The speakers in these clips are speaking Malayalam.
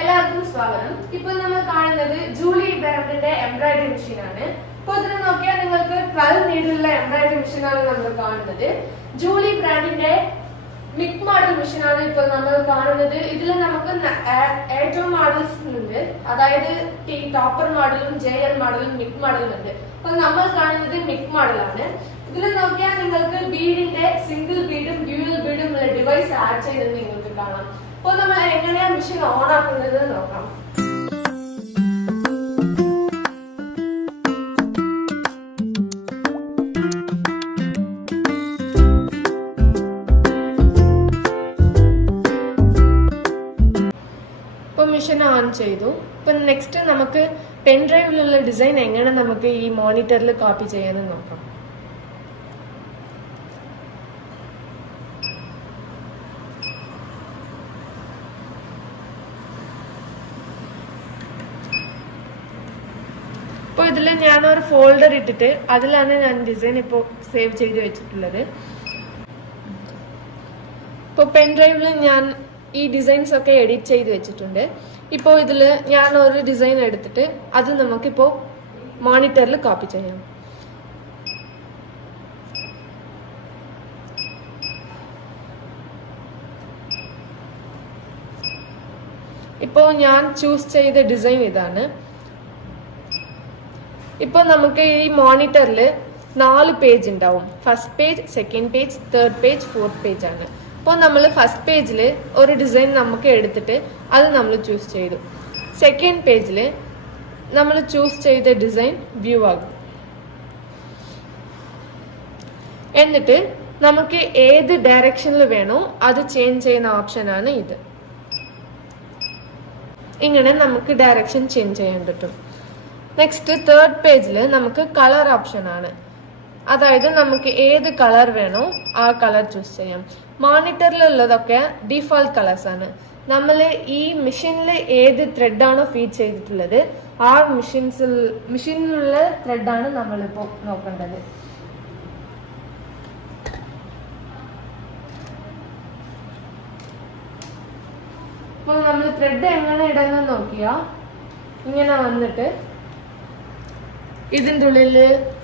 എല്ലാവർക്കും സ്വാഗതം. ഇപ്പൊ നമ്മൾ കാണുന്നത് ജൂലി ബ്രാൻഡിന്റെ എംബ്രോയിഡറി മെഷീൻ ആണ് ഇപ്പൊ ഇതിൽ നോക്കിയാൽ നിങ്ങൾക്ക് ട്വൽവ് നീഡിലുള്ള എംബ്രോയിഡറി മെഷീൻ ആണ് നമ്മൾ കാണുന്നത്. ജൂലി ബ്രാൻഡിന്റെ മിക് മോഡൽ മെഷീൻ ആണ് ഇപ്പൊ നമ്മൾ കാണുന്നത്. ഇതിൽ നമുക്ക് ഏറ്റവും മോഡൽസ് ഉണ്ട്. അതായത് ടോപ്പർ മോഡലും ജെ എൽ മോഡലും മിക് മോഡലും ഉണ്ട്. അപ്പൊ നമ്മൾ കാണുന്നത് മിക് മോഡലാണ്. ഇതിൽ നോക്കിയാൽ നിങ്ങൾക്ക് ബീഡിന്റെ സിംഗിൾ ബീഡും ഡ്യൂവൽ ബീഡും ഉള്ള ഡിവൈസ് ആഡ് ചെയ്തത് നിങ്ങൾക്ക് കാണാം. അപ്പൊ നമ്മൾ എങ്ങനെയാ മെഷീൻ ഓൺ ആക്കുന്നത് നോക്കാം. മെഷീൻ ഓൺ ചെയ്തു. ഇപ്പൊ നെക്സ്റ്റ് നമുക്ക് പെൻ ഡ്രൈവിലുള്ള ഡിസൈൻ എങ്ങനെ നമുക്ക് ഈ മോണിറ്ററിൽ കോപ്പി ചെയ്യാന്ന് നോക്കാം. ഇപ്പോൾ ഇതിൽ ഒരു ഫോൾഡർ ഇട്ടിട്ട് അതിലാണ് ഞാൻ ഡിസൈൻ ഇപ്പോൾ സേവ് ചെയ്ത് വെച്ചിട്ടുള്ളത്. ഇപ്പോൾ പെൻ ഡ്രൈവിൽ ഞാൻ ഈ ഡിസൈൻസ് ഒക്കെ എഡിറ്റ് ചെയ്ത് വെച്ചിട്ടുണ്ട്. ഇപ്പോൾ ഇതിൽ ഞാൻ ഒരു ഡിസൈൻ എടുത്തിട്ട് അത് നമുക്കിപ്പോൾ മോണിറ്ററിൽ കോപ്പി ചെയ്യാം. ഇപ്പോൾ ഞാൻ ചൂസ് ചെയ്ത ഡിസൈൻ ഇതാണ്. ഇപ്പൊ നമുക്ക് ഈ മോണിറ്ററിൽ നാല് പേജ് ഉണ്ടാവും. First page second page third page fourth page ആണ്. അപ്പോൾ നമ്മൾ ഫസ്റ്റ് പേജിൽ ഒരു ഡിസൈൻ നമുക്ക് എടുത്തിട്ട് അത് നമ്മൾ ചൂസ് ചെയ്തു. സെക്കൻഡ് പേജിൽ നമ്മൾ ചൂസ് ചെയ്ത ഡിസൈൻ വ്യൂ ആകും. എന്നിട്ട് നമുക്ക് ഏത് ഡയറക്ഷനിൽ വേണോ അത് ചേഞ്ച് ചെയ്യുന്ന ഓപ്ഷനാണ് ഇത്. ഇങ്ങനെ നമുക്ക് ഡയറക്ഷൻ ചേഞ്ച് ചെയ്യാൻ പറ്റും. നെക്സ്റ്റ് തേർഡ് പേജിൽ നമുക്ക് കളർ ഓപ്ഷൻ ആണ്. അതായത് നമുക്ക് ഏത് കളർ വേണോ ആ കളർ ചൂസ് ചെയ്യാം. മോണിറ്ററിൽ ഉള്ളതൊക്കെ ഡിഫോൾട്ട് കളേഴ്സ് ആണ്. നമ്മൾ ഈ മെഷീനിൽ ഏത് ത്രെഡാണോ ഫീഡ് ചെയ്തിട്ടുള്ളത് ആ മെഷീൻസിൽ മെഷീനിലുള്ള ത്രെഡാണ് നമ്മളിപ്പോൾ നോക്കേണ്ടത്. ഇപ്പോൾ നമ്മൾ ത്രെഡ് എങ്ങനെ ഇടുന്നത് നോക്കിയാ ഇങ്ങനെ വന്നിട്ട് ഇതിന്റെ ഉള്ളിൽ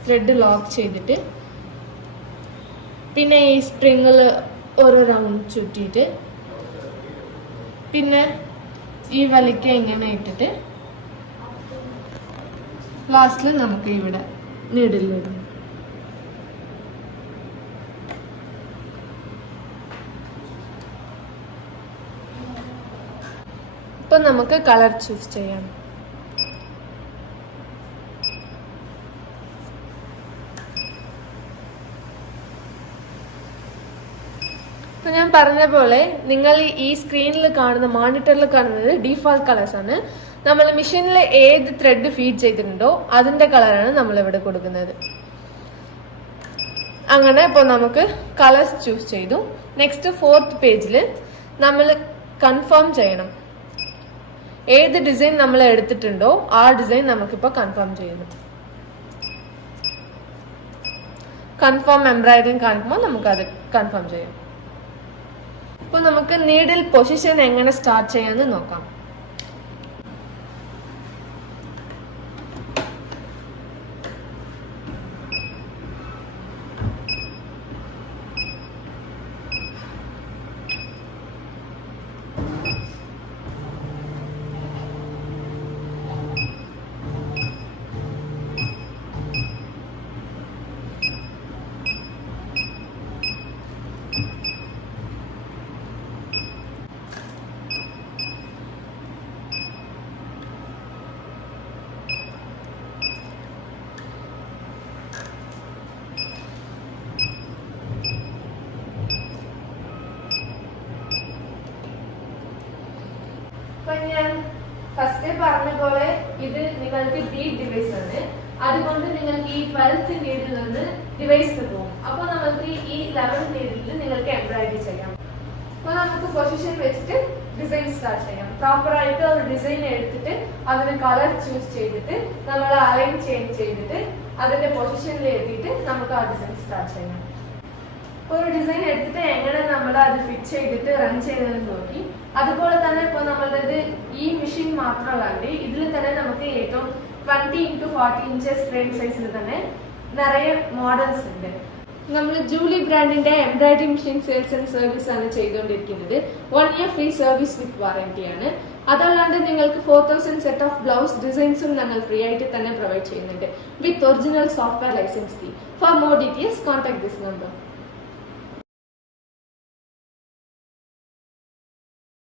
ത്രെഡ് ലോക്ക് ചെയ്തിട്ട് പിന്നെ ഈ സ്പ്രിങ്ങിൽ ഓരോ റൗണ്ട് ചുറ്റിയിട്ട് പിന്നെ ഈ വലിക്ക ഇങ്ങനെ ഇട്ടിട്ട് ലാസ്റ്റിൽ നമുക്ക് ഇവിടെ നീഡിലിടും ഇപ്പം നമുക്ക് കളർ ചൂസ് ചെയ്യാം. ഇപ്പൊ ഞാൻ പറഞ്ഞ പോലെ നിങ്ങൾ ഈ സ്ക്രീനിൽ കാണുന്ന മോണിറ്ററിൽ കാണുന്നത് ഡിഫോൾട്ട് കളേഴ്സ് ആണ്. നമ്മൾ മെഷീനിൽ ഏത് ത്രെഡ് ഫീഡ് ചെയ്തിട്ടുണ്ടോ അതിന്റെ കളറാണ് നമ്മൾ ഇവിടെ കൊടുക്കുന്നത്. അങ്ങനെ ഇപ്പോൾ നമുക്ക് കളേഴ്സ് ചൂസ് ചെയ്തു. നെക്സ്റ്റ് ഫോർത്ത് പേജിൽ നമ്മൾ കൺഫേം ചെയ്യണം. ഏത് ഡിസൈൻ നമ്മൾ എടുത്തിട്ടുണ്ടോ ആ ഡിസൈൻ നമുക്കിപ്പോൾ കൺഫേം ചെയ്യുന്നു. കൺഫേം എംബ്രോയിഡറിങ് കാണിക്കുമ്പോൾ നമുക്കത് കൺഫേം ചെയ്യാം. ഇപ്പോൾ നമുക്ക് നീഡിൽ പൊസിഷൻ എങ്ങനെ സ്റ്റാർട്ട് ചെയ്യാമെന്ന് നോക്കാം. ഇപ്പൊ ഞാൻ ഫസ്റ്റ് പറഞ്ഞ പോലെ ഇത് നിങ്ങൾക്ക് ബി ഡിവൈസ് ആണ്. അതുകൊണ്ട് നിങ്ങൾക്ക് ഈ ട്വൽത്ത് നീഡിൽ നിന്ന് ഡിവൈസ് പോകും അപ്പൊ നമുക്ക് ഈ ലെവൻ നീഡിൽ നിങ്ങൾക്ക് എംബ്രോയിഡറി ചെയ്യാം. അപ്പൊ നമുക്ക് പൊസിഷൻ വെച്ചിട്ട് ഡിസൈൻ സ്റ്റാർട്ട് ചെയ്യാം. പ്രോപ്പർ ആയിട്ട് ഒരു ഡിസൈൻ എടുത്തിട്ട് അതിന് കളർ ചൂസ് ചെയ്തിട്ട് നമ്മൾ അലൈൻ ചേഞ്ച് ചെയ്തിട്ട് അതിന്റെ പൊസിഷനിൽ എത്തിയിട്ട് നമുക്ക് ആ ഡിസൈൻ സ്റ്റാർട്ട് ചെയ്യാം. ഒരു ഡിസൈൻ എടുത്തിട്ട് എങ്ങനെ നമ്മൾ അത് ഫിറ്റ് ചെയ്തിട്ട് റൺ ചെയ്യുന്നത് നോക്കി. അതുപോലെ തന്നെ ഇപ്പോൾ നമ്മളുടേത് ഈ മെഷീൻ മാത്രമല്ലാണ്ട് ഇതിൽ തന്നെ നമുക്ക് ഏറ്റവും twenty into forty inches frame സൈസിൽ തന്നെ നിറയെ മോഡൽസ് ഉണ്ട്. നമ്മൾ ജൂലി ബ്രാൻഡിന്റെ embroidery machine sales and service ആണ് ചെയ്തുകൊണ്ടിരിക്കുന്നത്. One year free service with warranty ആണ്. അതല്ലാണ്ട് നിങ്ങൾക്ക് four thousand set of blouse ഡിസൈൻസും ഞങ്ങൾ ഫ്രീ ആയിട്ട് തന്നെ പ്രൊവൈഡ് ചെയ്യുന്നുണ്ട്. With original software licence for more details contact this number